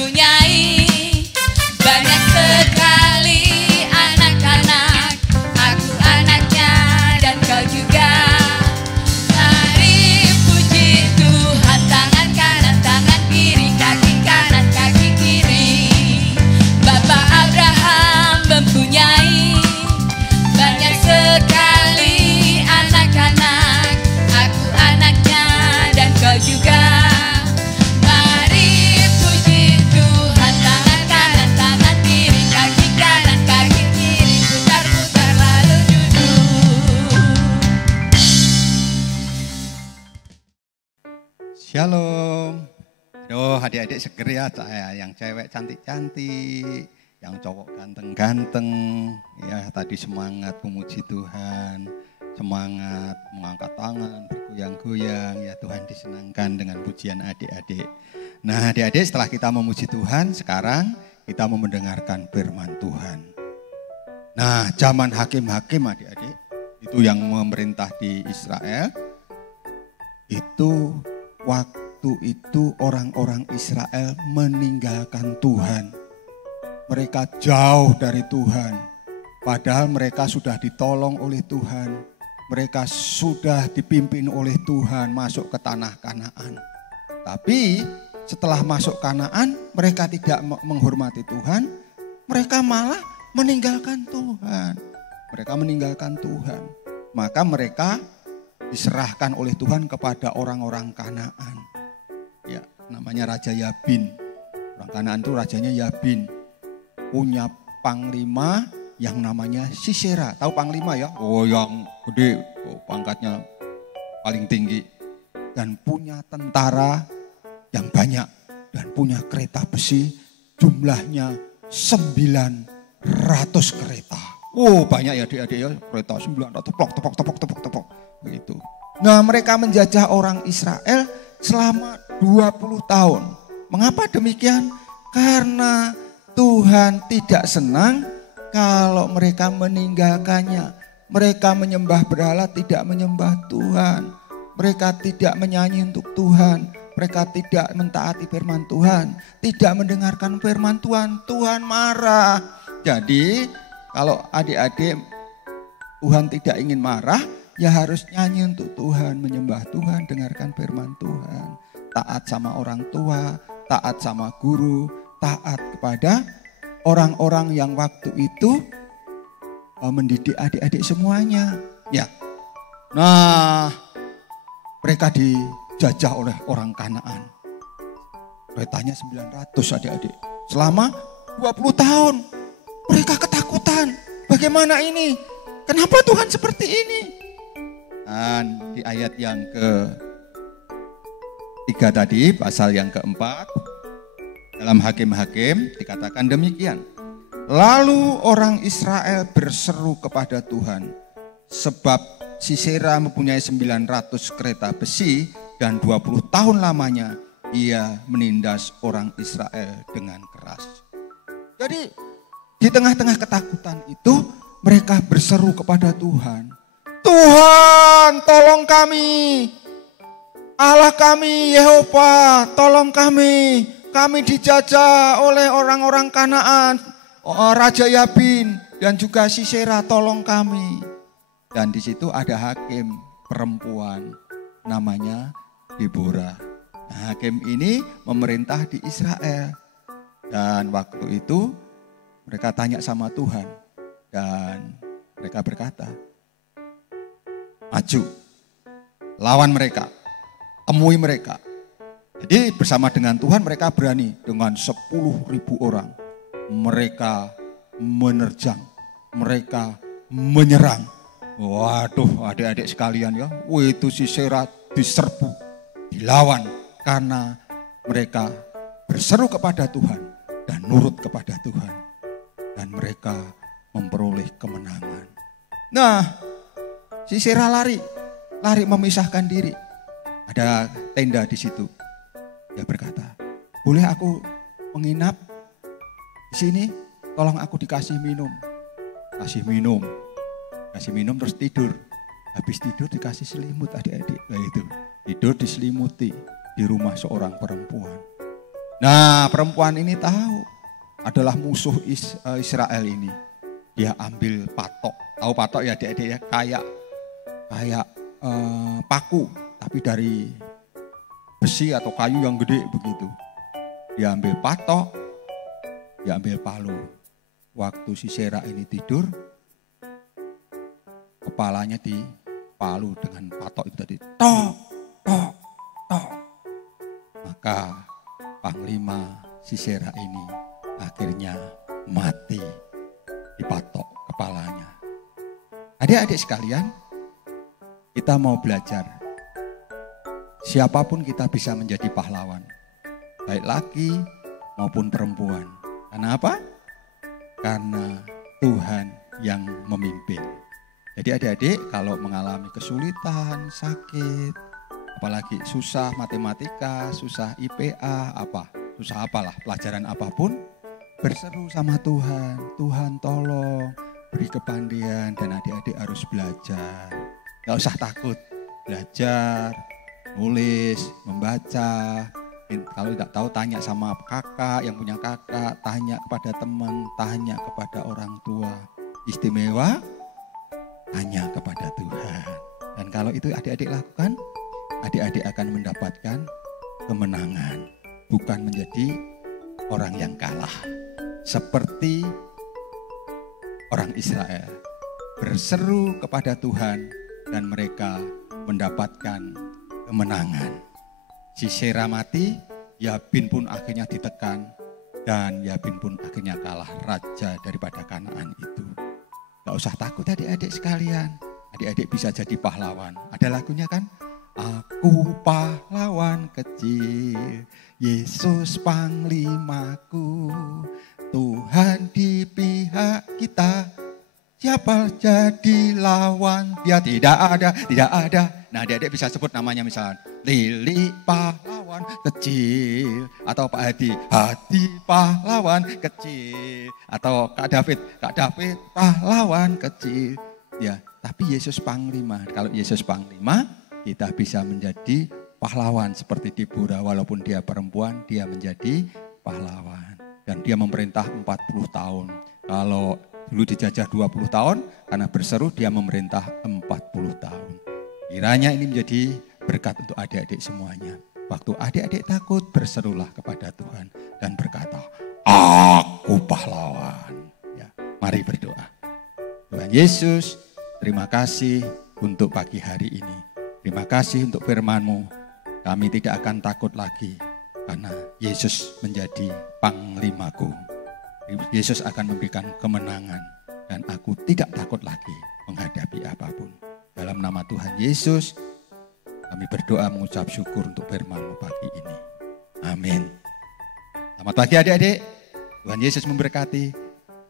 mempunyai banyak sekali anak-anak. Aku anaknya dan kau juga. Mari puji Tuhan, tangan kanan, tangan kiri, kaki kanan, kaki kiri. Bapak Abraham mempunyai banyak sekali anak-anak. Aku anaknya dan kau juga. Mari puji Tuhan, tangan kanan, tangan kiri, kaki kanan, kaki kiri. Putar-putar lalu duduk. Shalom. Aduh, adik-adik seger ya, saya yang cewek cantik-cantik, yang cowok ganteng-ganteng. Ya, tadi semangat memuji Tuhan, semangat mengangkat tangan, bergoyang-goyang. Ya, Tuhan disenangkan dengan pujian adik-adik. Nah, adik-adik, setelah kita memuji Tuhan, sekarang kita mau mendengarkan firman Tuhan. Nah, zaman hakim-hakim adik-adik, itu yang memerintah di Israel, itu waktu itu orang-orang Israel meninggalkan Tuhan. Mereka jauh dari Tuhan. Padahal mereka sudah ditolong oleh Tuhan. Mereka sudah dipimpin oleh Tuhan masuk ke tanah Kanaan. Tapi setelah masuk Kanaan, mereka tidak menghormati Tuhan. Mereka malah meninggalkan Tuhan. Mereka meninggalkan Tuhan. Maka mereka diserahkan oleh Tuhan kepada orang-orang Kanaan. Ya, namanya Raja Yabin. Orang Kanaan itu rajanya Yabin. Punya panglima yang namanya Sisera. Tahu panglima ya? Oh, yang gede, pangkatnya paling tinggi. Dan punya tentara yang banyak. Dan punya kereta besi jumlahnya 900 kereta. Oh, banyak ya adik-adik ya, kereta 900, tepok. Begitu. Nah, mereka menjajah orang Israel selama 20 tahun. Mengapa demikian? Karena Tuhan tidak senang kalau mereka meninggalkannya. Mereka menyembah berhala, tidak menyembah Tuhan. Mereka tidak menyanyi untuk Tuhan. Mereka tidak mentaati firman Tuhan. Tidak mendengarkan firman Tuhan. Tuhan marah. Jadi kalau adik-adik Tuhan tidak ingin marah, ya harus nyanyi untuk Tuhan, menyembah Tuhan, dengarkan firman Tuhan. Taat sama orang tua, taat sama guru, taat kepada orang-orang yang waktu itu mendidik adik-adik semuanya. Ya. Nah, mereka dijajah oleh orang Kanaan. Keretanya 900 adik-adik. Selama 20 tahun mereka ketakutan. Bagaimana ini? Kenapa Tuhan seperti ini? Dan di ayat yang ke-3 tadi, pasal yang ke-4, dalam Hakim-Hakim dikatakan demikian. Lalu orang Israel berseru kepada Tuhan, sebab Sisera mempunyai 900 kereta besi dan 20 tahun lamanya ia menindas orang Israel dengan keras. Jadi di tengah-tengah ketakutan itu mereka berseru kepada Tuhan. Tuhan, tolong kami. Allah kami, Yehova, tolong kami. Kami dijajah oleh orang-orang Kanaan, Raja Yabin, dan juga Sisera, tolong kami. Dan di situ ada hakim perempuan, namanya Deborah. Nah, hakim ini memerintah di Israel. Dan waktu itu mereka tanya sama Tuhan. Dan mereka berkata, maju, lawan mereka, temui mereka. Jadi bersama dengan Tuhan mereka berani dengan 10.000 orang. Mereka menerjang, mereka menyerang. Waduh adik-adik sekalian ya, itu Sisera diserbu, dilawan. Karena mereka berseru kepada Tuhan dan nurut kepada Tuhan. Dan mereka memperoleh kemenangan. Nah, Sisera lari memisahkan diri. Ada tenda di situ. Dia berkata, boleh aku menginap di sini? Tolong aku dikasih minum. Kasih minum terus tidur. Habis tidur dikasih selimut adik-adik. Nah, itu tidur diselimuti di rumah seorang perempuan. Nah, perempuan ini tahu adalah musuh Israel ini. Dia ambil patok. Tahu patok ya adik-adik ya, kayak paku, tapi dari besi atau kayu yang gede begitu. Dia ambil patok, dia ambil palu. Waktu Sisera ini tidur, kepalanya dipalu dengan patok itu tadi. Tok, tok, tok. Maka Panglima Sisera ini akhirnya mati dipatok kepalanya. Adik-adik sekalian, kita mau belajar. Siapapun kita bisa menjadi pahlawan. Baik laki maupun perempuan. Karena apa? Karena Tuhan yang memimpin. Jadi adik-adik kalau mengalami kesulitan, sakit, apalagi susah matematika, susah IPA, susah apalah, pelajaran apapun, berseru sama Tuhan. Tuhan tolong, beri kepandian, dan adik-adik harus belajar. Gak usah takut, belajar, nulis, membaca. Kalau tidak tahu tanya sama kakak, yang punya kakak, tanya kepada teman, tanya kepada orang tua. Istimewa, tanya kepada Tuhan. Dan kalau itu adik-adik lakukan, adik-adik akan mendapatkan kemenangan. Bukan menjadi orang yang kalah. Seperti orang Israel berseru kepada Tuhan dan mereka mendapatkan kemenangan. Sisera mati, Yabin pun akhirnya ditekan dan Yabin pun akhirnya kalah, raja daripada Kanaan itu. Gak usah takut adik-adik sekalian, adik-adik bisa jadi pahlawan. Ada lagunya kan? Aku pahlawan kecil, Yesus panglimaku, Tuhan di pihak kita, siapa jadi lawan dia? Tidak ada. Nah, adik-adik bisa sebut namanya misalnya Lili pahlawan kecil, atau Pak Hadi pahlawan kecil, atau Kak David pahlawan kecil. Ya, tapi Yesus panglima. Kalau Yesus panglima, kita bisa menjadi pahlawan seperti Deborah. Walaupun dia perempuan, dia menjadi pahlawan. Dan dia memerintah 40 tahun. Kalau dulu dijajah 20 tahun, karena berseru dia memerintah 40 tahun. Kiranya ini menjadi berkat untuk adik-adik semuanya. Waktu adik-adik takut, berserulah kepada Tuhan dan berkata, aku pahlawan. Ya, mari berdoa. Tuhan Yesus, terima kasih untuk pagi hari ini. Terima kasih untuk firman-Mu. Kami tidak akan takut lagi karena Yesus menjadi panglimaku. Yesus akan memberikan kemenangan dan aku tidak takut lagi menghadapi apapun. Dalam nama Tuhan Yesus, kami berdoa mengucap syukur untuk firman-Mu pagi ini. Amin. Selamat pagi adik-adik. Tuhan Yesus memberkati.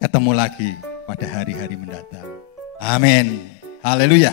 Ketemu lagi pada hari-hari mendatang. Amin. Haleluya.